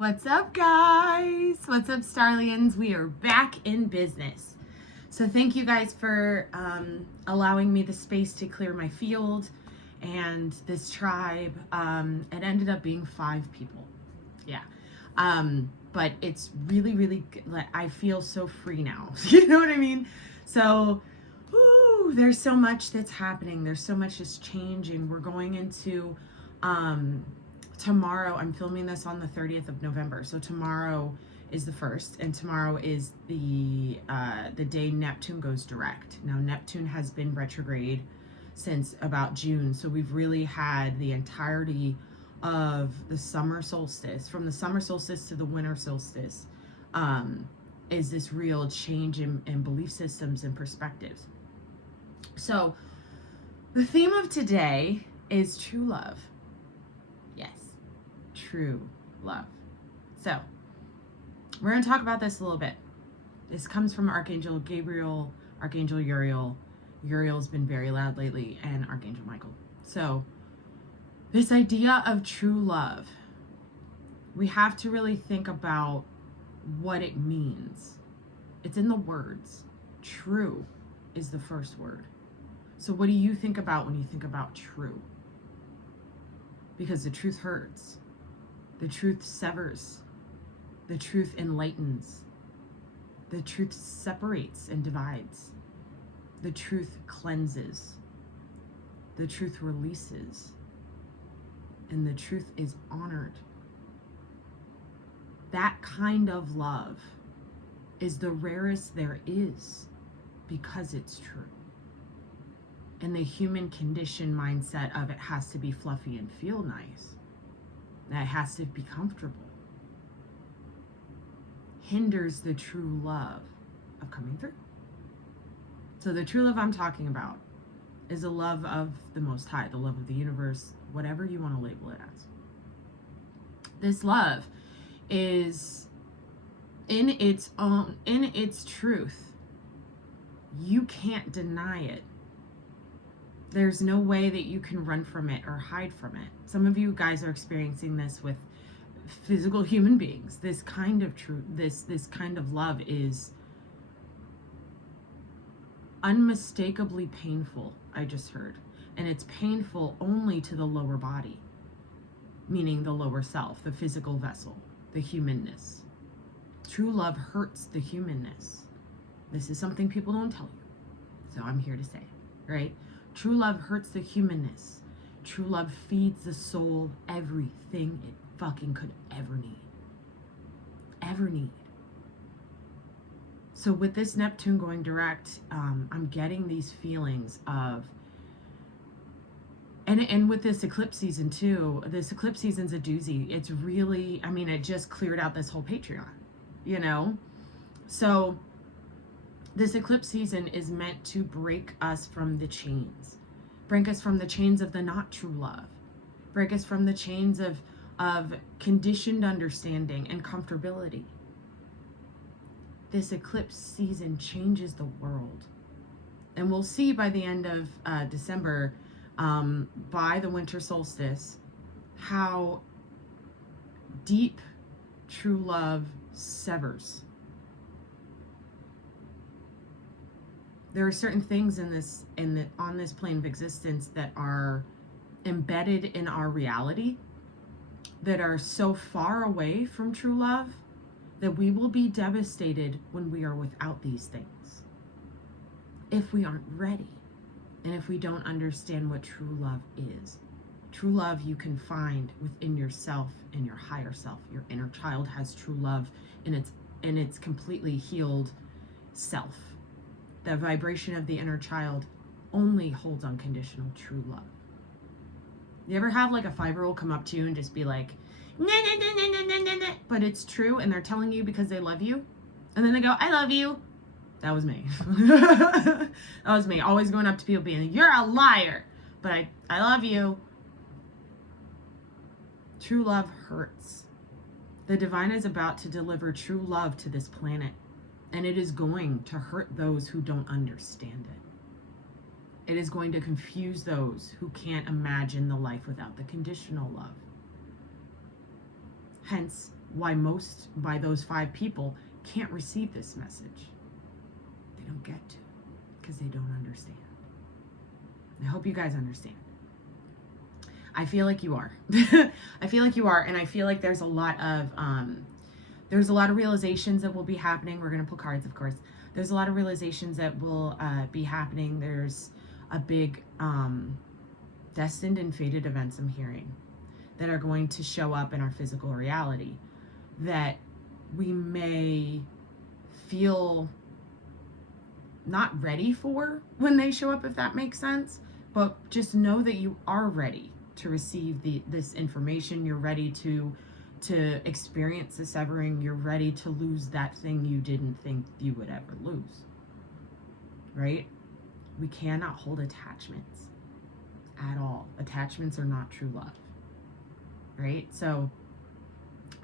What's up, guys? What's up, Starlians? We are back in business. So thank you guys for allowing me the space to clear my field and this tribe. It ended up being 5 people. Yeah. But it's really, really good. I feel so free now. You know what I mean? So, there's so much that's happening. There's so much that's changing. We're going into tomorrow. I'm filming this on the 30th of November. So tomorrow is the 1st, and tomorrow is the day Neptune goes direct. Now, Neptune has been retrograde since about June. So we've really had the entirety of the summer solstice, from the summer solstice to the winter solstice, is this real change in belief systems and perspectives. So the theme of today is true love. Yes, true love. So we're going to talk about this a little bit. This comes from Archangel Gabriel, Archangel Uriel. Uriel's been very loud lately, and Archangel Michael. So this idea of true love, we have to really think about what it means. It's in the words. True is the first word. So what do you think about when you think about true? Because the truth hurts. The truth severs. The truth enlightens. The truth separates and divides. The truth cleanses. The truth releases. And the truth is honored. That kind of love is the rarest there is because it's true. And the human condition mindset of it has to be fluffy and feel nice. That has to be comfortable. Hinders the true love of coming through. So the true love I'm talking about is the love of the Most High, the love of the universe, whatever you want to label it as. This love is in its truth. You can't deny it. There's no way that you can run from it or hide from it. Some of you guys are experiencing this with physical human beings. This kind of truth, this kind of love is unmistakably painful, I just heard. And it's painful only to the lower body, meaning the lower self, the physical vessel, the humanness. True love hurts the humanness. This is something people don't tell you. So I'm here to say, right? True love hurts the humanness. True love feeds the soul everything it fucking could ever need. Ever need. So with this Neptune going direct, I'm getting these feelings of, and with this eclipse season too, this eclipse season's a doozy. It's really, it just cleared out this whole Patreon, you know? So this eclipse season is meant to break us from the chains. Break us from the chains of the not true love. Break us from the chains of conditioned understanding and comfortability. This eclipse season changes the world. And we'll see by the end of December, by the winter solstice, how deep true love severs. There are certain things on this plane of existence that are embedded in our reality that are so far away from true love that we will be devastated when we are without these things. If we aren't ready, and if we don't understand what true love is. True love you can find within yourself and your higher self. Your inner child has true love in its completely healed self. The vibration of the inner child only holds unconditional true love. You ever have like a 5-year-old come up to you and just be like, nah, nah, nah, nah, nah, nah, nah, nah, but it's true and they're telling you because they love you? And then they go, I love you. That was me. That was me. Always going up to people being, you're a liar. But I love you. True love hurts. The divine is about to deliver true love to this planet. And it is going to hurt those who don't understand it. It is going to confuse those who can't imagine the life without the conditional love. Hence, why those 5 people can't receive this message. They don't get to, because they don't understand. I hope you guys understand. I feel like you are. I feel like you are, and I feel like there's a lot of realizations that will be happening. We're gonna pull cards, of course. There's a lot of realizations that will be happening. There's a big destined and fated events I'm hearing that are going to show up in our physical reality that we may feel not ready for when they show up, if that makes sense. But just know that you are ready to receive this information. You're ready to experience the severing. You're ready to lose that thing you didn't think you would ever lose. Right? We cannot hold attachments at all. Attachments are not true love. Right? So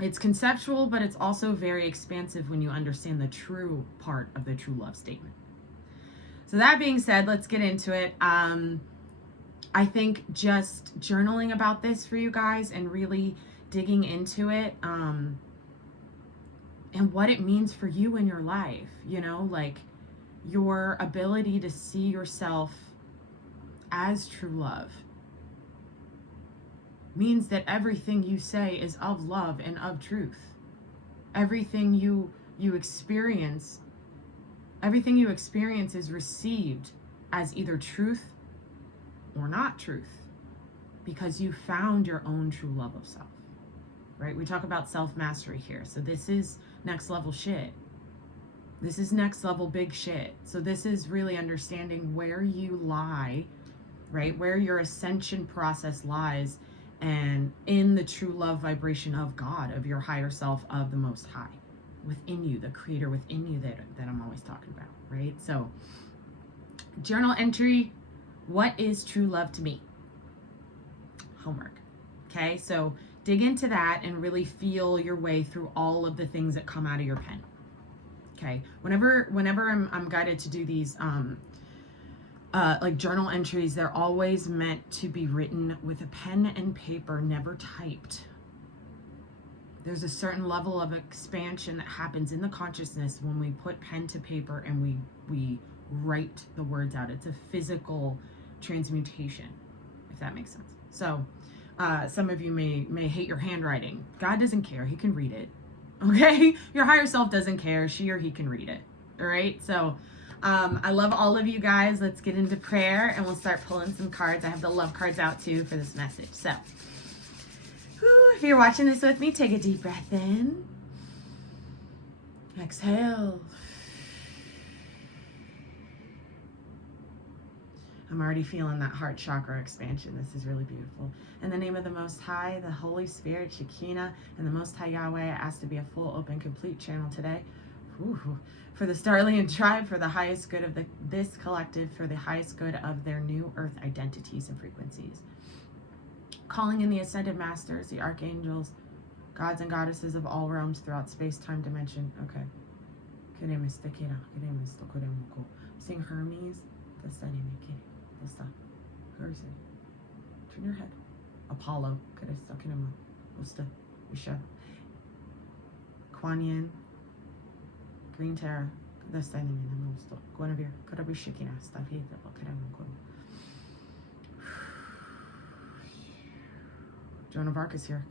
it's conceptual, but it's also very expansive when you understand the true part of the true love statement. So that being said, let's get into it. I think just journaling about this for you guys and really digging into it, and what it means for you in your life, you know, like your ability to see yourself as true love means that everything you say is of love and of truth. Everything you experience is received as either truth or not truth, because you found your own true love of self, right? We talk about self-mastery here. So this is next level shit. This is next level big shit. So this is really understanding where you lie, right? Where your ascension process lies, and in the true love vibration of God, of your higher self, of the Most High within you, the creator within you that I'm always talking about, right? So journal entry, what is true love to me? Homework. Okay, so dig into that and really feel your way through all of the things that come out of your pen. Okay, whenever I'm guided to do these like journal entries, they're always meant to be written with a pen and paper, never typed. There's a certain level of expansion that happens in the consciousness when we put pen to paper and we write the words out. It's a physical transmutation, if that makes sense. So some of you may hate your handwriting. God doesn't care. He can read it. Okay? Your higher self doesn't care. She or he can read it. All right? So I love all of you guys. Let's get into prayer and we'll start pulling some cards. I have the love cards out too for this message. So if you're watching this with me, take a deep breath in. Exhale. I'm already feeling that heart chakra expansion. This is really beautiful. In the name of the Most High, the Holy Spirit, Shekinah, and the Most High Yahweh, I ask to be a full, open, complete channel today. Ooh. For the Starlian tribe, for the highest good of this collective, for the highest good of their new earth identities and frequencies. Calling in the ascended masters, the archangels, gods and goddesses of all realms throughout space-time dimension. Okay. Sing Hermes. Turn your head. Apollo. Kuan Yin. Green Terra. Guinevere. Joan of Arc is here.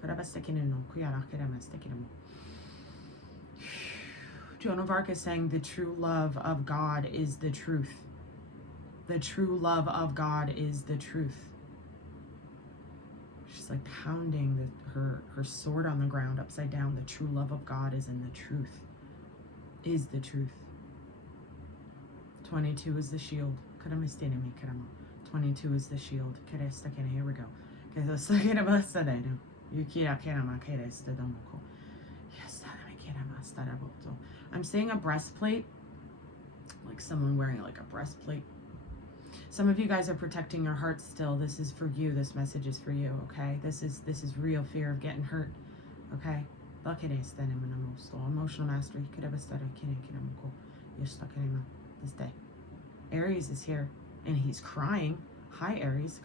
Joan of Arc is saying the true love of God is the truth. The true love of God is the truth. She's like pounding her sword on the ground upside down. The true love of God is in the truth. Is the truth. 22 is the shield. 22 is the shield. Here we go. I'm seeing a breastplate, like someone wearing like a breastplate. Some of you guys are protecting your heart still. This is for you. This message is for you, okay? This is real fear of getting hurt, okay? Emotional mastery. This day. Aries is here, and he's crying. Hi, Aries.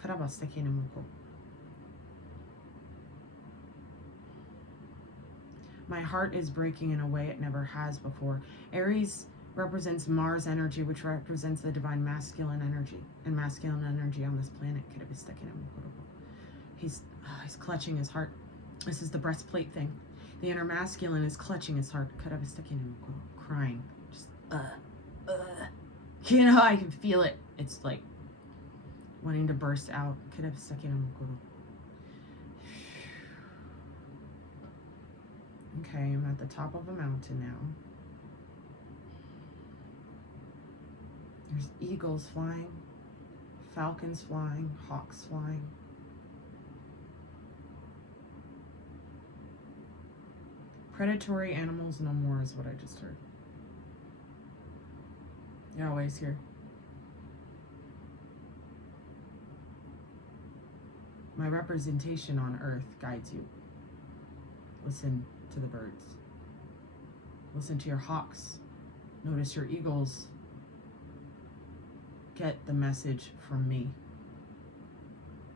My heart is breaking in a way it never has before. Aries represents Mars energy, which represents the divine masculine energy and masculine energy on this planet. He's clutching his heart. This is the breastplate thing. The inner masculine is clutching his heart, crying. Just, you know, I can feel it. It's like wanting to burst out. Okay, I'm at the top of a mountain now. There's eagles flying, falcons flying, hawks flying. Predatory animals no more is what I just heard. Yahweh's here. My representation on earth guides you. Listen to the birds. Listen to your hawks. Notice your eagles. Get the message from me.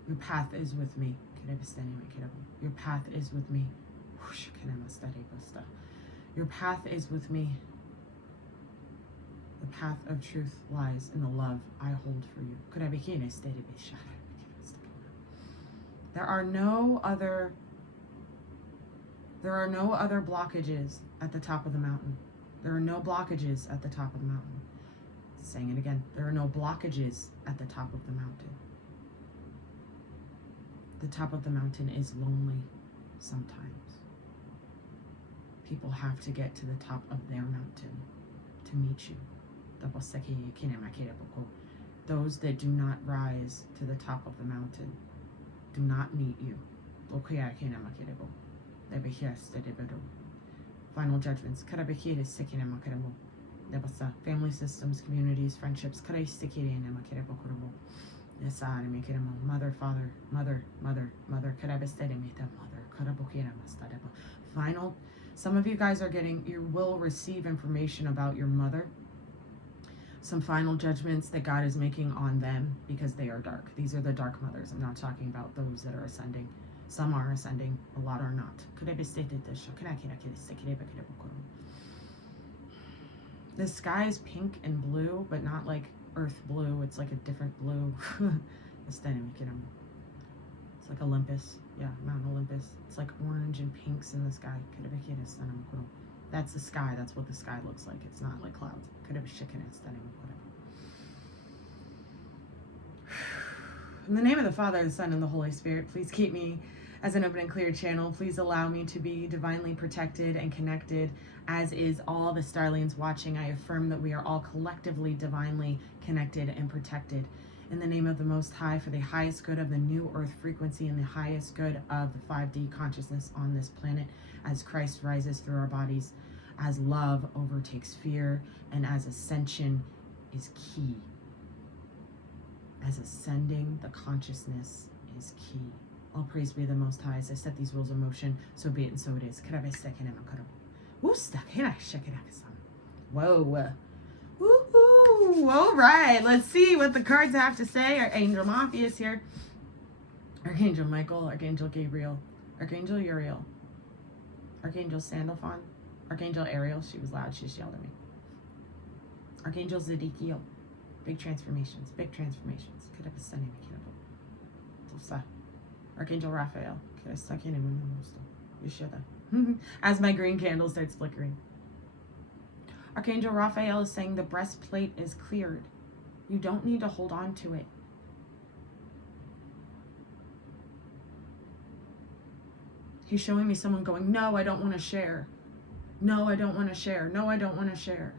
Your path is with me. Your path is with me. Your path is with me. The path of truth lies in the love I hold for you. There are no other blockages at the top of the mountain. There are no blockages at the top of the mountain. Saying it again. There are no blockages at the top of the mountain. The top of the mountain is lonely sometimes. People have to get to the top of their mountain to meet you. Those that do not rise to the top of the mountain do not meet you. Final judgments. Family systems, communities, friendships. Mother, father, mother. Final. Some of you guys you will receive information about your mother. Some final judgments that God is making on them because they are dark. These are the dark mothers. I'm not talking about those that are ascending. Some are ascending, a lot are not. The sky is pink and blue, but not like earth blue. It's like a different blue. It's like Olympus. Yeah, Mount Olympus. It's like orange and pinks in the sky. That's the sky. That's what the sky looks like. It's not like clouds. In the name of the Father, the Son, and the Holy Spirit, please keep me as an open and clear channel. Please allow me to be divinely protected and connected, as is all the Starlians watching. I affirm that we are all collectively divinely connected and protected. In the name of the Most High, for the highest good of the new earth frequency and the highest good of the 5D consciousness on this planet, as Christ rises through our bodies, as love overtakes fear, and as ascension is key. As ascending the consciousness is key. All praise be the Most High. As I set these rules in motion, so be it and so it is. Whoa. Woo-hoo. All right, let's see what the cards have to say. Our Angel Mafia is here. Archangel Michael, Archangel Gabriel, Archangel Uriel, Archangel Sandalphon, Archangel Ariel. She was loud, she just yelled at me. Archangel Zedekiel. Big transformations. Archangel Raphael. As my green candle starts flickering. Archangel Raphael is saying the breastplate is cleared. You don't need to hold on to it. He's showing me someone going, no, I don't want to share. No, I don't want to share. No, I don't want to share.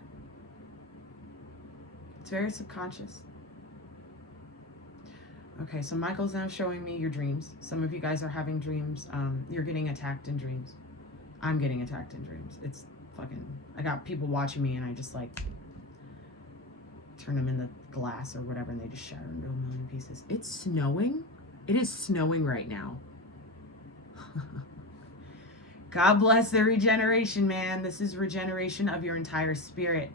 It's very subconscious. Okay, so Michael's now showing me your dreams. Some of you guys are having dreams. You're getting attacked in dreams. I'm getting attacked in dreams. It's fucking... I got people watching me and I just like turn them into glass or whatever and they just shatter into a million pieces. It's snowing. It is snowing right now. God bless the regeneration, man. This is regeneration of your entire spirit.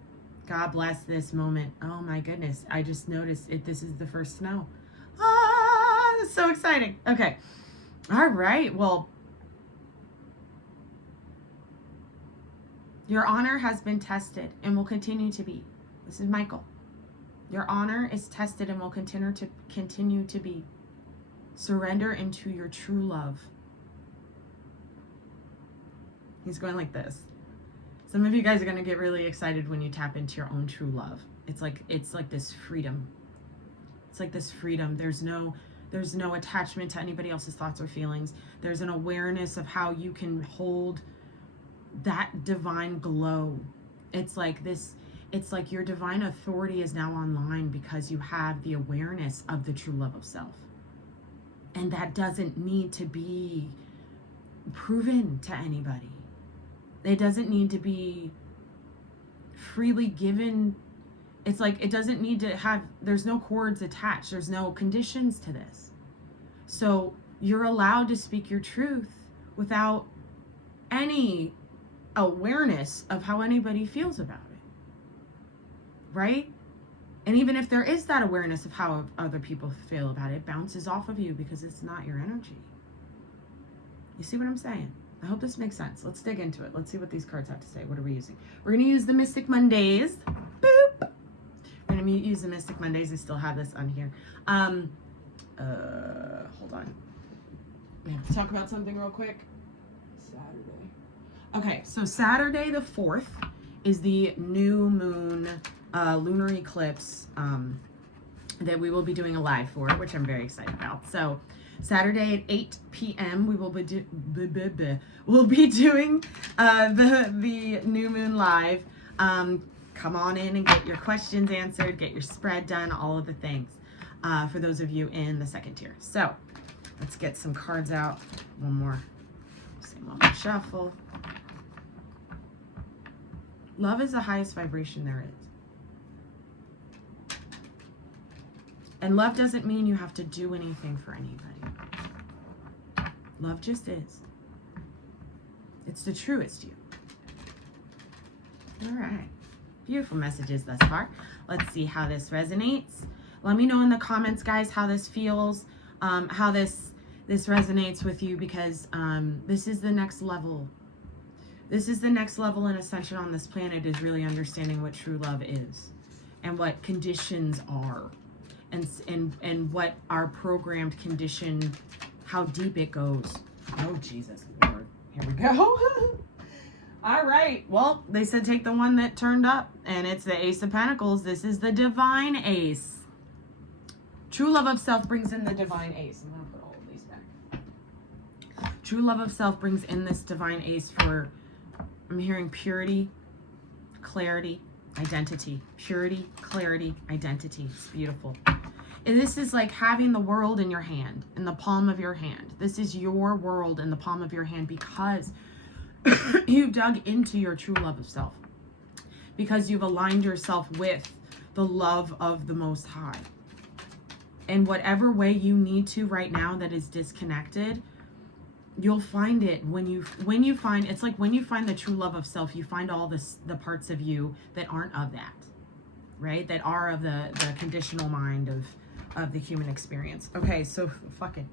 God bless this moment. Oh my goodness. I just noticed it. This is the first snow. Ah, this is so exciting. Okay. All right. Well, Your honor has been tested and will continue to be. This is Michael. Your honor is tested and will continue to be. Surrender into your true love. He's going like this. Some of you guys are going to get really excited when you tap into your own true love. It's like this freedom. It's like this freedom. There's no attachment to anybody else's thoughts or feelings. There's an awareness of how you can hold that divine glow. It's like your divine authority is now online because you have the awareness of the true love of self. And that doesn't need to be proven to anybody. It doesn't need to be freely given. It's like it doesn't need to have, there's no cords attached. There's no conditions to this. So you're allowed to speak your truth without any awareness of how anybody feels about it. Right? And even if there is that awareness of how other people feel about it, it bounces off of you because it's not your energy. You see what I'm saying? I hope this makes sense. Let's dig into it. Let's see what these cards have to say. What are we using? We're going to use the Mystic Mondays. Boop. We're going to use the Mystic Mondays. I still have this on here. Hold on. We have to talk about something real quick. Saturday. Okay, so Saturday the 4th is the new moon lunar eclipse that we will be doing a live for, which I'm very excited about. So Saturday at 8 p.m. we will be doing the new moon live. Come on in and get your questions answered, get your spread done, all of the things for those of you in the second tier. So let's get some cards out. One more shuffle. Love is the highest vibration there is. And love doesn't mean you have to do anything for anybody. Love just is. It's the truest you. All right. Beautiful messages thus far. Let's see how this resonates. Let me know in the comments, guys, how this feels, how this resonates with you, because this is the next level. This is the next level in ascension on this planet, is really understanding what true love is and what conditions are. And what our programmed condition, how deep it goes. Oh, Jesus Lord. Here we go. All right. Well, they said take the one that turned up, and it's the Ace of Pentacles. This is the Divine Ace. True love of self brings in the Divine Ace. I'm going to put all of these back. True love of self brings in this Divine Ace for, I'm hearing purity, clarity, identity. Purity, clarity, identity. It's beautiful. And this is like having the world in your hand, in the palm of your hand. This is your world in the palm of your hand because you've dug into your true love of self. Because you've aligned yourself with the love of the Most High. In whatever way you need to right now that is disconnected, you'll find it when you find, it's like when you find the true love of self, you find all the parts of you that aren't of that, right? That are of the conditional mind of the human experience. Okay, so fucking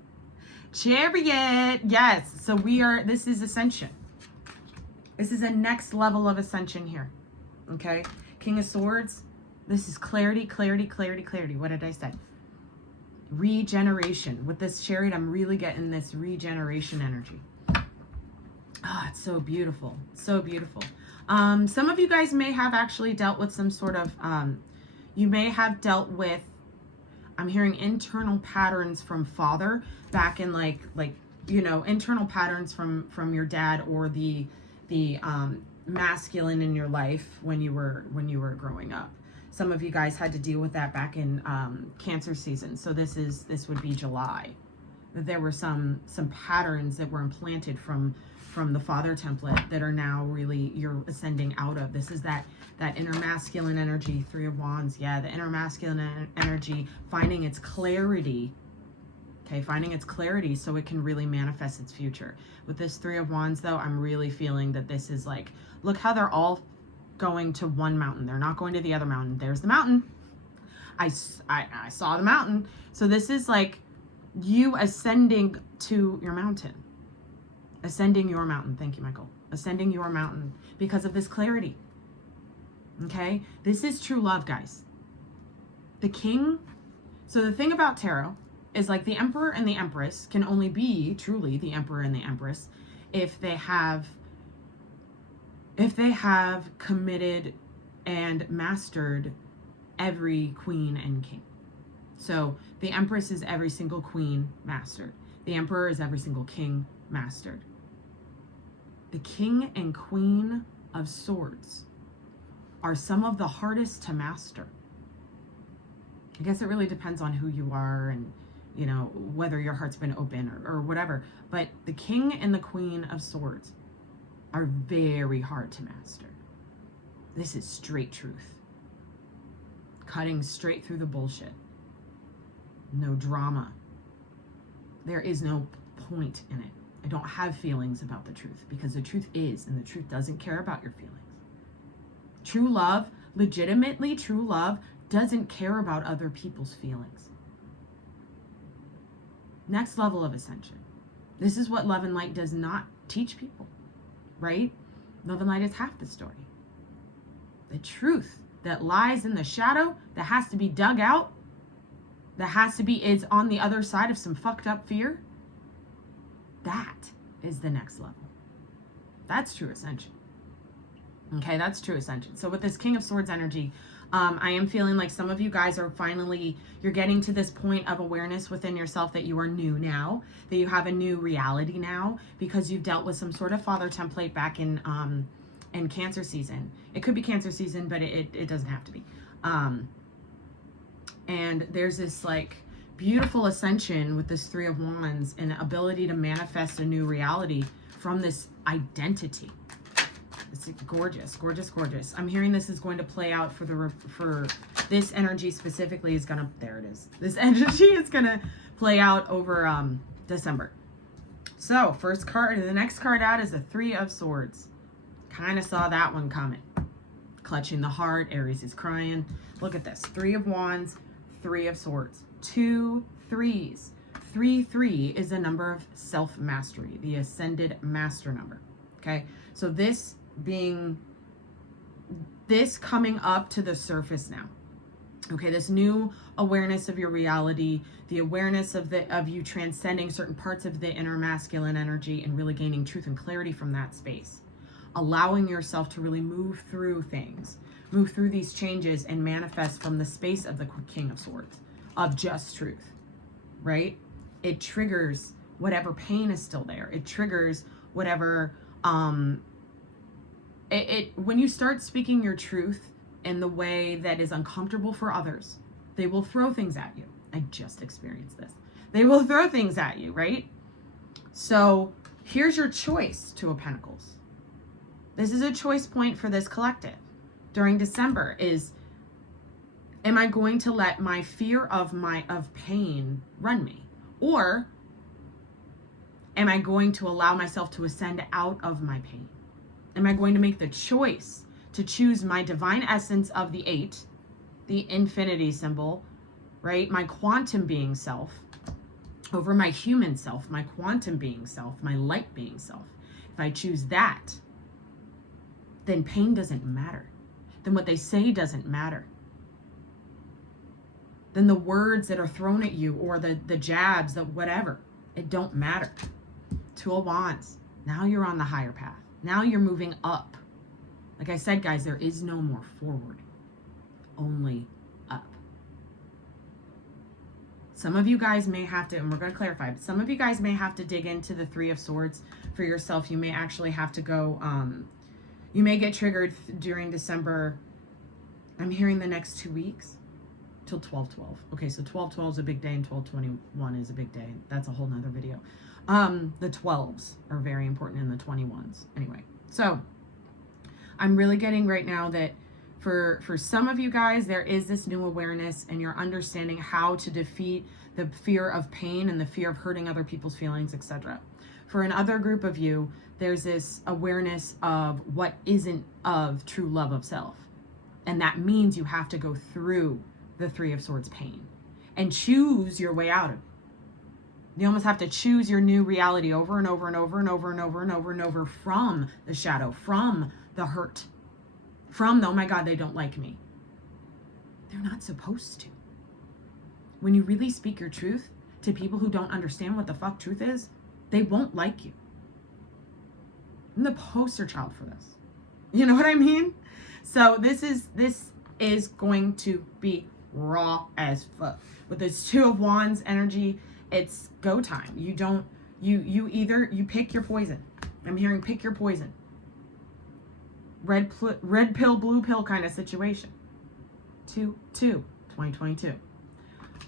Chariot. Yes, so this is ascension. This is a next level of ascension here. Okay, King of Swords. This is clarity, clarity, clarity, clarity. What did I say? Regeneration. With this Chariot, I'm really getting this regeneration energy. Oh, it's so beautiful. So beautiful. Some of you guys may have actually dealt with some sort of, you may have dealt with, I'm hearing internal patterns from father back in like, you know, internal patterns from your dad or the masculine in your life when you were growing up. Some of you guys had to deal with that back in Cancer season. So this would be July. There were some patterns that were implanted from the father template that are now really you're ascending out of. This is that inner masculine energy, Three of Wands. Yeah, the inner masculine energy finding its clarity. Okay, finding its clarity so it can really manifest its future. With this Three of Wands, though, I'm really feeling that this is like, look how they're all going to one mountain. They're not going to the other mountain. There's the mountain. I saw the mountain. So this is like you ascending to your mountain. Ascending your mountain. Thank you, Michael. ascending your mountain because of this clarity. Okay? This is true love, guys. The king, so the thing about tarot is like the emperor and the empress can only be truly the emperor and the empress if they have committed and mastered every queen and king. So the empress is every single queen mastered. The emperor is every single king mastered. The king and queen of swords are some of the hardest to master. I guess it really depends on who you are and, you know, whether your heart's been open or whatever. But the king and the queen of swords are very hard to master. This is straight truth. Cutting straight through the bullshit. No drama. There is no point in it. I don't have feelings about the truth because the truth is, and the truth doesn't care about your feelings. True love, legitimately true love, doesn't care about other people's feelings. Next level of ascension. This is what love and light does not teach people, right? Love and light is half the story. The truth that lies in the shadow, that has to be dug out, is on the other side of some fucked up fear, that is the next level. That's true ascension. Okay, that's true ascension. So with this King of Swords energy, I am feeling like some of you guys are you're getting to this point of awareness within yourself that you are new now, that you have a new reality now, because you've dealt with some sort of father template back in Cancer season. It could be Cancer season, but it doesn't have to be. And there's this like beautiful ascension with this Three of Wands and ability to manifest a new reality from this identity. It's gorgeous, gorgeous, gorgeous. I'm hearing this is going to play out for this energy specifically is gonna, there it is. This energy is gonna play out over December. So first card, the next card out is the Three of Swords. Kind of saw that one coming. Clutching the heart, Aries is crying. Look at this, Three of Wands, Three of Swords, 2 3s. 3 is a number of self-mastery, the ascended master number. Okay, so this coming up to the surface now. Okay, this new awareness of your reality, the awareness of you transcending certain parts of the inner masculine energy and really gaining truth and clarity from that space. Allowing yourself to really move through things, move through these changes and manifest from the space of the King of Swords, of just truth, right? It triggers whatever pain is still there. It triggers whatever, when you start speaking your truth in the way that is uncomfortable for others, they will throw things at you. I just experienced this. They will throw things at you, right? So here's your choice, Two of Pentacles. This is a choice point for this collective during December is, am I going to let my fear of pain run me? Or am I going to allow myself to ascend out of my pain? Am I going to make the choice to choose my divine essence of the 8, the infinity symbol, right? My quantum being self over my human self, my quantum being self, my light being self. If I choose that, then pain doesn't matter. Then what they say doesn't matter. Then the words that are thrown at you or the jabs, the whatever, it don't matter. Two of Wands. Now you're on the higher path. Now you're moving up. Like I said, guys, there is no more forward, only up. Some of you guys may have to, and we're going to clarify, but some of you guys may have to dig into the Three of Swords for yourself. You may actually have to go, you may get triggered during December. I'm hearing the next 2 weeks till 12/12. Okay, so 12/12 is a big day and 12/21 is a big day. That's a whole nother video. The 12s are very important in the 21s. Anyway, so I'm really getting right now that for some of you guys, there is this new awareness and you're understanding how to defeat the fear of pain and the fear of hurting other people's feelings, etc. For another group of you, there's this awareness of what isn't of true love of self. And that means you have to go through the Three of Swords pain and choose your way out of it. You almost have to choose your new reality over and over and over and over and over and over and over from the shadow, from the hurt, from the, oh my God, they don't like me. They're not supposed to. When you really speak your truth to people who don't understand what the fuck truth is, they won't like you. I'm the poster child for this. You know what I mean? So this is going to be raw as fuck. With this Two of Wands energy, it's go time. You either pick your poison. I'm hearing pick your poison. Red pill, blue pill kind of situation. 2022.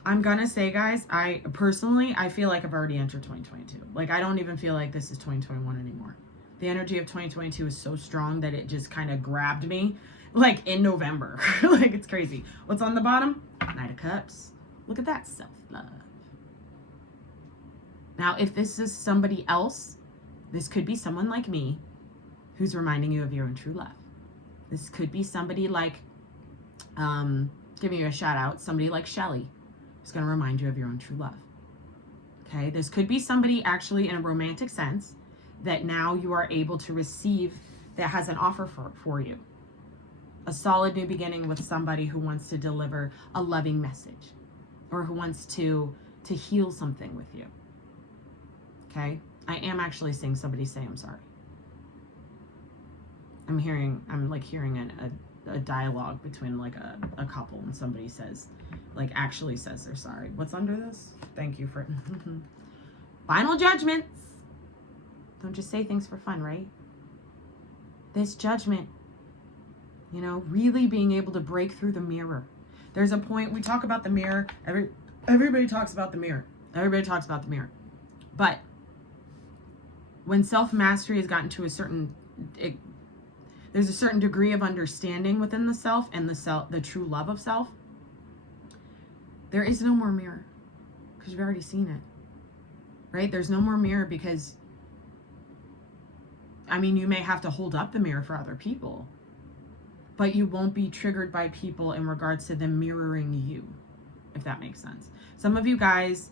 I'm gonna say, guys, I personally feel like I've already entered 2022. Like, I don't even feel like this is 2021 anymore. The energy of 2022 is so strong that it just kind of grabbed me, like, in November. Like, it's crazy. What's on the bottom? Knight of Cups. Look at that, self-love. Now, if this is somebody else, this could be someone like me who's reminding you of your own true love. This could be somebody like, giving you a shout out, somebody like Shelly, who's going to remind you of your own true love. Okay, this could be somebody actually in a romantic sense that now you are able to receive, that has an offer for you. A solid new beginning with somebody who wants to deliver a loving message, or who wants to heal something with you. Okay, I am actually seeing somebody say I'm sorry. I'm hearing a dialogue between like a couple, and somebody says, like, actually says they're sorry. What's under this? Thank you for final judgments. Don't just say things for fun, right? This judgment, you know, really being able to break through the mirror. There's a point, we talk about the mirror. Everybody talks about the mirror. Everybody talks about the mirror. But when self-mastery has gotten to a certain, there's a certain degree of understanding within the self and the true love of self, there is no more mirror, because you've already seen it, right? There's no more mirror because, I mean, you may have to hold up the mirror for other people, but you won't be triggered by people in regards to them mirroring you, if that makes sense. Some of you guys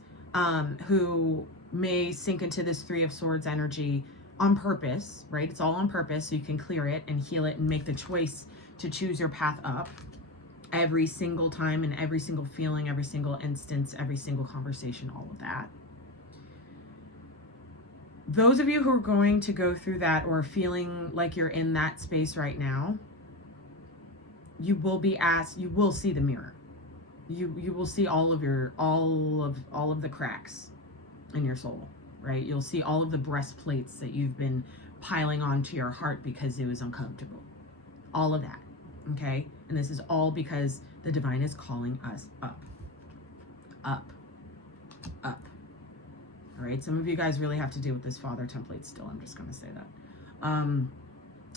who may sink into this Three of Swords energy on purpose, right? It's all on purpose, so you can clear it and heal it and make the choice to choose your path up every single time, and every single feeling, every single instance, every single conversation, all of that. Those of you who are going to go through that, or feeling like you're in that space right now, you will be asked, you will see the mirror. You will see all of the cracks in your soul, right? You'll see all of the breastplates that you've been piling onto your heart because it was uncomfortable. All of that, okay? And this is all because the divine is calling us up. Up. Up. All right? Some of you guys really have to deal with this father template still. I'm just going to say that.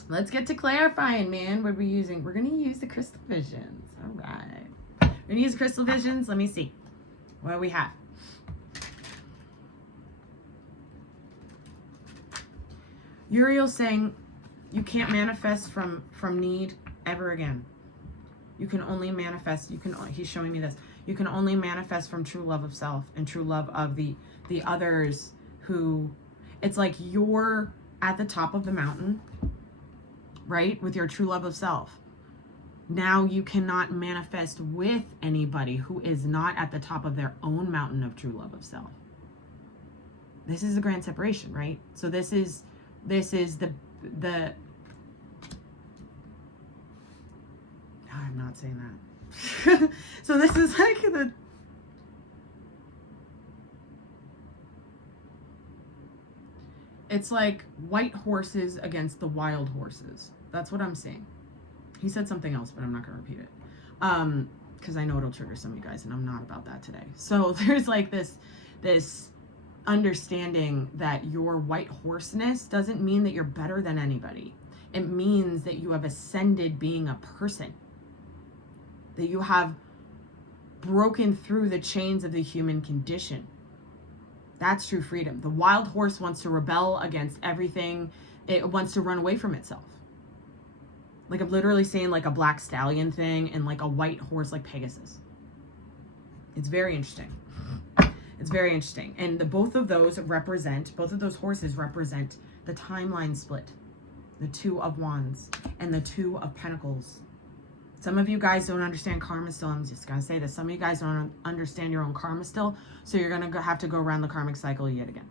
Let's get to clarifying, man. What are we using? We're going to use the crystal visions. All right. We're going to use crystal visions. Let me see. What do we have? Uriel's saying you can't manifest from need ever again. You can only manifest, he's showing me this. You can only manifest from true love of self and true love of the others who, it's like you're at the top of the mountain, right? With your true love of self. Now you cannot manifest with anybody who is not at the top of their own mountain of true love of self. This is the grand separation, right? So this is the I'm not saying that. So this is like it's like white horses against the wild horses. That's what I'm saying. He said something else, but I'm not going to repeat it. Because I know it'll trigger some of you guys, and I'm not about that today. So there's like this understanding that your white horseness doesn't mean that you're better than anybody. It means that you have ascended being a person. That you have broken through the chains of the human condition. That's true freedom. The wild horse wants to rebel against everything. It wants to run away from itself. Like, I'm literally saying like a black stallion thing and like a white horse like Pegasus. It's very interesting. It's very interesting. And both of those horses represent the timeline split, the Two of Wands and the Two of Pentacles. Some of you guys don't understand karma still. I'm just going to say this. Some of you guys don't understand your own karma still. So you're going to have to go around the karmic cycle yet again.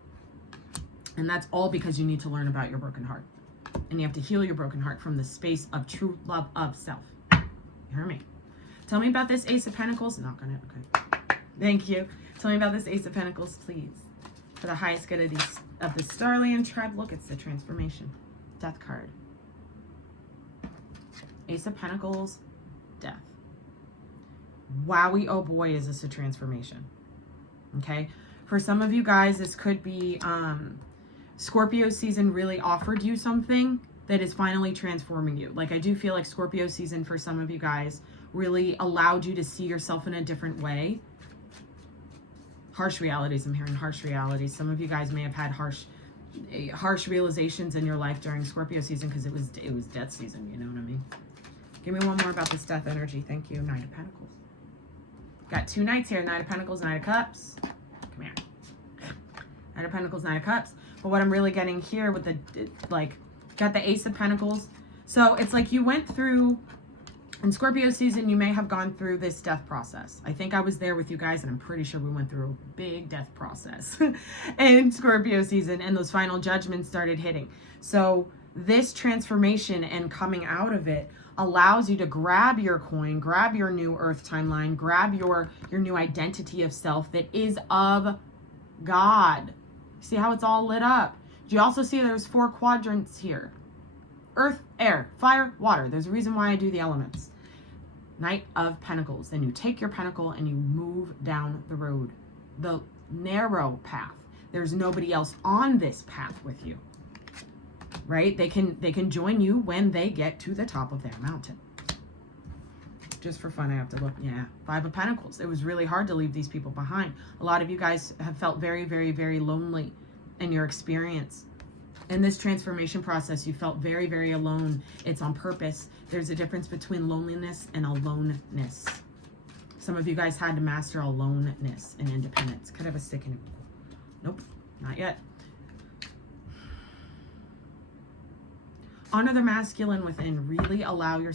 And that's all because you need to learn about your broken heart. And you have to heal your broken heart from the space of true love of self. You hear me? Tell me about this Ace of Pentacles. Not going to. Okay. Thank you. Tell me about this Ace of Pentacles, please. For the highest good of the Starlian tribe. Look, it's the transformation. Death card. Ace of Pentacles. Death. Wowie, oh boy, is this a transformation. Okay. For some of you guys, this could be Scorpio season really offered you something that is finally transforming you. Like, I do feel like Scorpio season for some of you guys really allowed you to see yourself in a different way. Harsh realities. I'm hearing harsh realities. Some of you guys may have had harsh realizations in your life during Scorpio season because it was death season. You know what I mean? Give me one more about this death energy. Thank you. Knight of Pentacles. Got two knights here. Knight of Pentacles, Knight of Cups. Come here. Knight of Pentacles, Knight of Cups. But what I'm really getting here with the, like, got the Ace of Pentacles. So it's like you went through, in Scorpio season, you may have gone through this death process. I think I was there with you guys, and I'm pretty sure we went through a big death process in Scorpio season, and those final judgments started hitting. So this transformation and coming out of it allows you to grab your coin, grab your new earth timeline, grab your new identity of self that is of God. See how it's all lit up? Do you also see there's 4 quadrants here? Earth, air, fire, water. There's a reason why I do the elements. Knight of Pentacles. Then you take your pentacle and you move down the road. The narrow path. There's nobody else on this path with you. Right? They can join you when they get to the top of their mountain. Just for fun, I have to look. Yeah, 5 of Pentacles. It was really hard to leave these people behind. A lot of you guys have felt very, very, very lonely in your experience. In this transformation process, you felt very, very alone. It's on purpose. There's a difference between loneliness and aloneness. Some of you guys had to master aloneness and independence. Could have a stick in it. Nope, not yet. Honor the masculine within. Really allow your...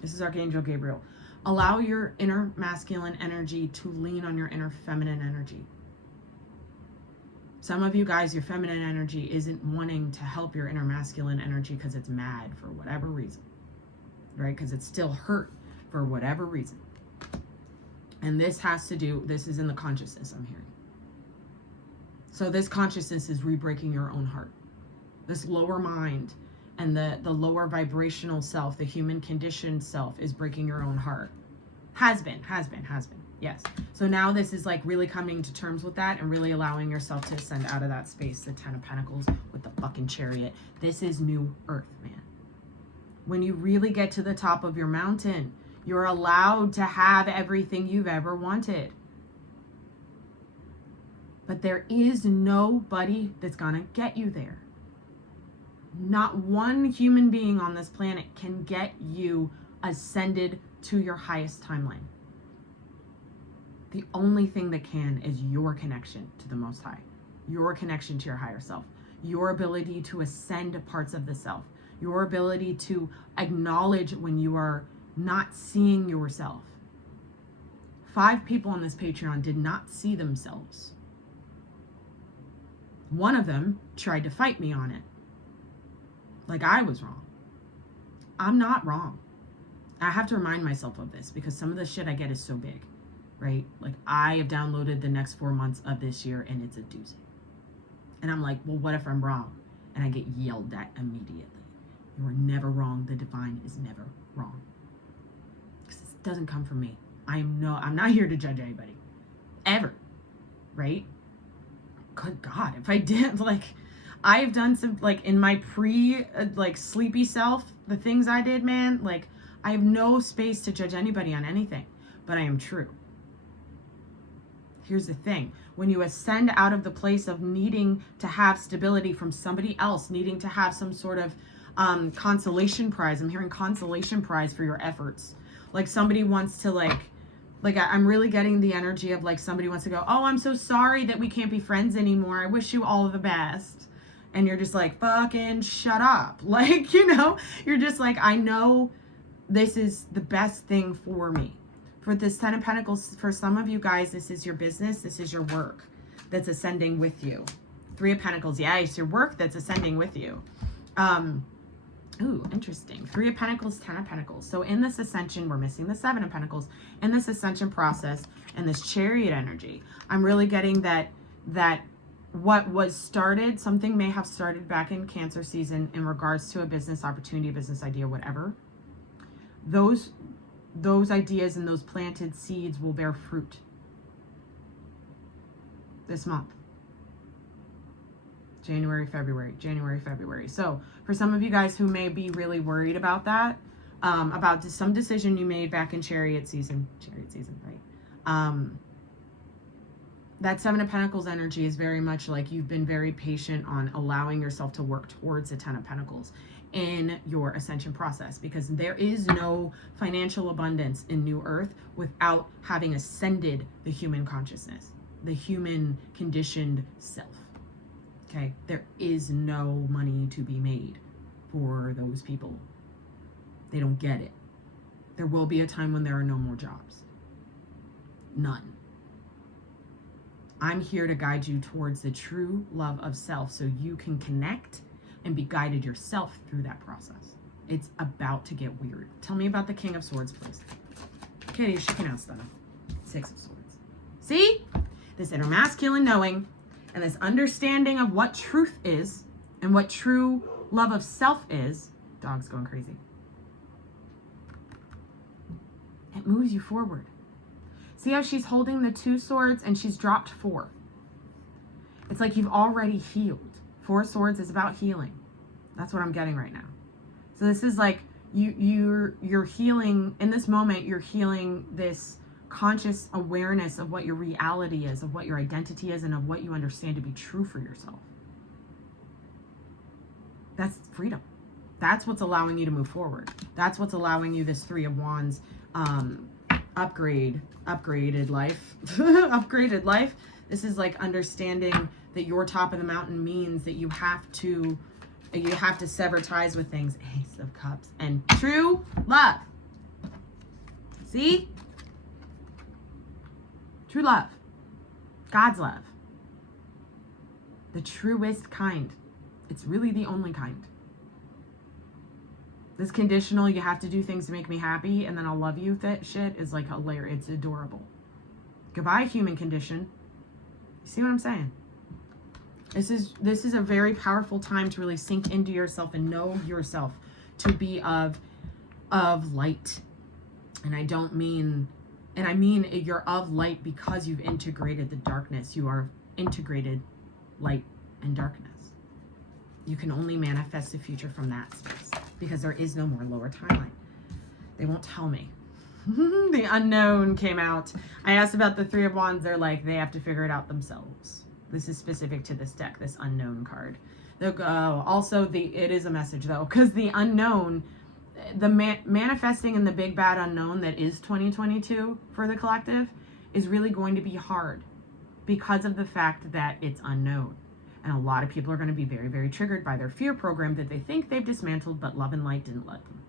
This is Archangel Gabriel. Allow your inner masculine energy to lean on your inner feminine energy. Some of you guys, your feminine energy isn't wanting to help your inner masculine energy because it's mad for whatever reason. Right? Because it's still hurt for whatever reason. And this has to do... This is in the consciousness I'm hearing. So this consciousness is re-breaking your own heart. This lower mind... And the lower vibrational self, the human conditioned self, is breaking your own heart. Has been. Yes. So now this is like really coming to terms with that and really allowing yourself to ascend out of that space. The 10 of Pentacles with the fucking Chariot. This is new earth, man. When you really get to the top of your mountain, you're allowed to have everything you've ever wanted. But there is nobody that's gonna get you there. Not one human being on this planet can get you ascended to your highest timeline. The only thing that can is your connection to the Most High, your connection to your higher self, your ability to ascend parts of the self, your ability to acknowledge when you are not seeing yourself. 5 people on this Patreon did not see themselves. One of them tried to fight me on it. Like I was wrong. I'm not wrong. I have to remind myself of this because some of the shit I get is so big, right? Like I have downloaded the next 4 months of this year and it's a doozy. And I'm like, well, what if I'm wrong? And I get yelled at immediately. You are never wrong. The divine is never wrong. Because it doesn't come from me. I'm not here to judge anybody. Ever. Right? Good God. If I did, like... I have done some, like, in my sleepy self, the things I did, man, like, I have no space to judge anybody on anything, but I am true. Here's the thing. When you ascend out of the place of needing to have stability from somebody else, needing to have some sort of consolation prize, I'm hearing consolation prize for your efforts. Like, somebody wants to, like, Like, I'm really getting the energy of like somebody wants to go, oh, I'm so sorry that we can't be friends anymore. I wish you all the best. And you're just like, fucking shut up. Like, you know, you're just like, I know this is the best thing for me. For this Ten of Pentacles, for some of you guys, this is your business. This is your work that's ascending with you. Three of Pentacles. Yeah, it's your work that's ascending with you. Ooh, interesting. Three of Pentacles, Ten of Pentacles. So in this ascension, we're missing the Seven of Pentacles. In this ascension process and this Chariot energy, I'm really getting that what was started, something may have started back in Cancer season in regards to a business opportunity, a business idea, whatever. Those ideas and those planted seeds will bear fruit this month. January, February. So for some of you guys who may be really worried about that, about some decision you made back in Chariot season, right? That Seven of Pentacles energy is very much like you've been very patient on allowing yourself to work towards the Ten of Pentacles in your ascension process, because there is no financial abundance in New Earth without having ascended the human consciousness, the human conditioned self. Okay, there is no money to be made for those people. They don't get it. There will be a time when there are no more jobs. None. I'm here to guide you towards the true love of self so you can connect and be guided yourself through that process. It's about to get weird. Tell me about the King of Swords, please. Katie, she can ask them. Six of Swords. See? This inner masculine knowing and this understanding of what truth is and what true love of self is. Dog's going crazy. It moves you forward. See how she's holding the two swords and she's dropped four. It's like you've already healed. Four swords is about healing. That's what I'm getting right now. So this is like you're healing in this moment. You're healing this conscious awareness of what your reality is, of what your identity is, and of what you understand to be true for yourself. That's freedom. That's what's allowing you to move forward. That's what's allowing you this Three of Wands upgraded life. Upgraded life. This is like understanding that your top of the mountain means that you have to sever ties with things. Ace of Cups and true love. See? True love. God's love. The truest kind. It's really the only kind. This conditional, you have to do things to make me happy and then I'll love you that shit is like hilarious. It's adorable. Goodbye, human condition. You see what I'm saying? This is a very powerful time to really sink into yourself and know yourself to be of light. And I mean you're of light because you've integrated the darkness. You are integrated light and darkness. You can only manifest the future from that space because there is no more lower timeline. They won't tell me. The unknown came out. I asked about the Three of Wands. They're like, they have to figure it out themselves. This is specific to this deck, this unknown card. Also, it is a message though, because the unknown, the manifesting in the big bad unknown that is 2022 for the collective is really going to be hard because of the fact that it's unknown. And a lot of people are going to be very, very triggered by their fear program that they think they've dismantled, but love and light didn't let them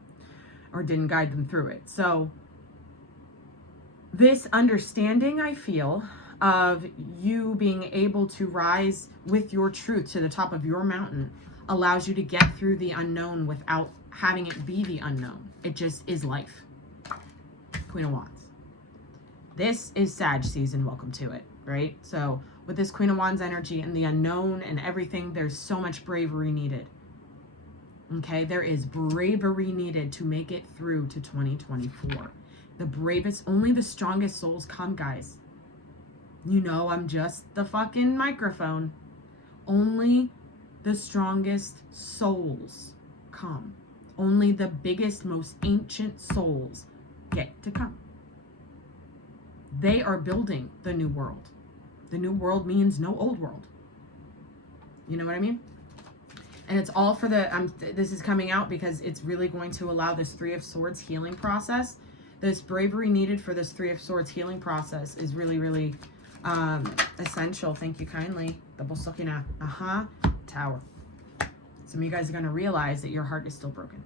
or didn't guide them through it. So this understanding, I feel, of you being able to rise with your truth to the top of your mountain allows you to get through the unknown without having it be the unknown. It just is life. Queen of Wands. This is Sag season. Welcome to it, right? So with this Queen of Wands energy and the unknown and everything, there's so much bravery needed. Okay, there is bravery needed to make it through to 2024. The bravest, only the strongest souls come, guys. You know, I'm just the fucking microphone. Only the strongest souls come. Only the biggest, most ancient souls get to come. They are building the new world. The new world means no old world. You know what I mean? And it's all for the, this is coming out because it's really going to allow this Three of Swords healing process This bravery needed for this Three of Swords healing process is really, really essential. Thank you kindly. Double Sokina. Tower. Some of you guys are going to realize that your heart is still broken.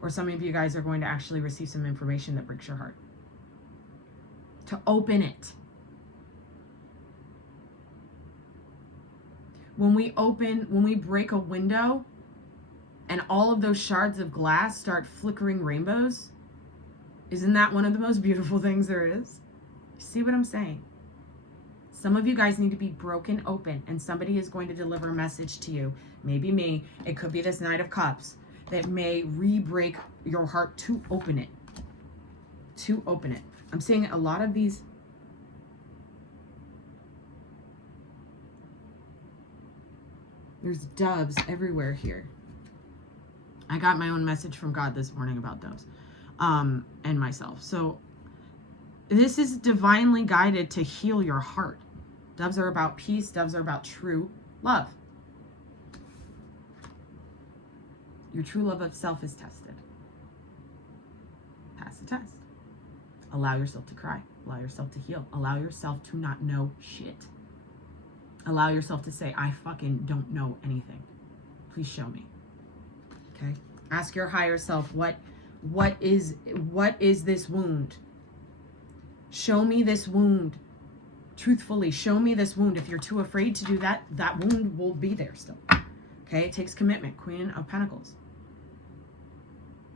Or some of you guys are going to actually receive some information that breaks your heart. To open it. When we break a window and all of those shards of glass start flickering rainbows, isn't that one of the most beautiful things there is? See what I'm saying? Some of you guys need to be broken open, and somebody is going to deliver a message to you. Maybe me. It could be this Knight of Cups that may re-break your heart to open it. To open it. I'm seeing a lot of these. There's doves everywhere here. I got my own message from God this morning about doves and myself. So this is divinely guided to heal your heart. Doves are about peace. Doves are about true love. Your true love of self is tested. Pass the test. Allow yourself to cry. Allow yourself to heal. Allow yourself to not know shit. Allow yourself to say, I fucking don't know anything. Please show me. Okay? Ask your higher self, what is this wound? Show me this wound. Truthfully, show me this wound. If you're too afraid to do that, that wound will be there still. Okay? It takes commitment. Queen of Pentacles.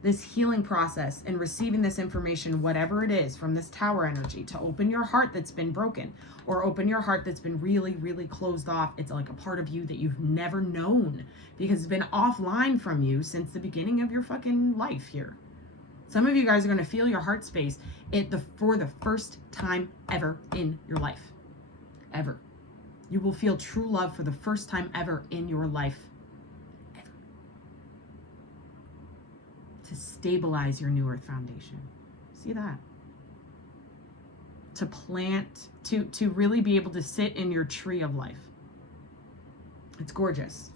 This healing process and receiving this information, whatever it is, from this Tower energy, to open your heart that's been broken, or open your heart that's been really, really closed off. It's like a part of you that you've never known because it's been offline from you since the beginning of your fucking life here. Some of you guys are going to feel your heart space for the first time ever in your life. Ever. You will feel true love for the first time ever in your life. To stabilize your new earth foundation. See that? To plant, to really be able to sit in your tree of life. It's gorgeous.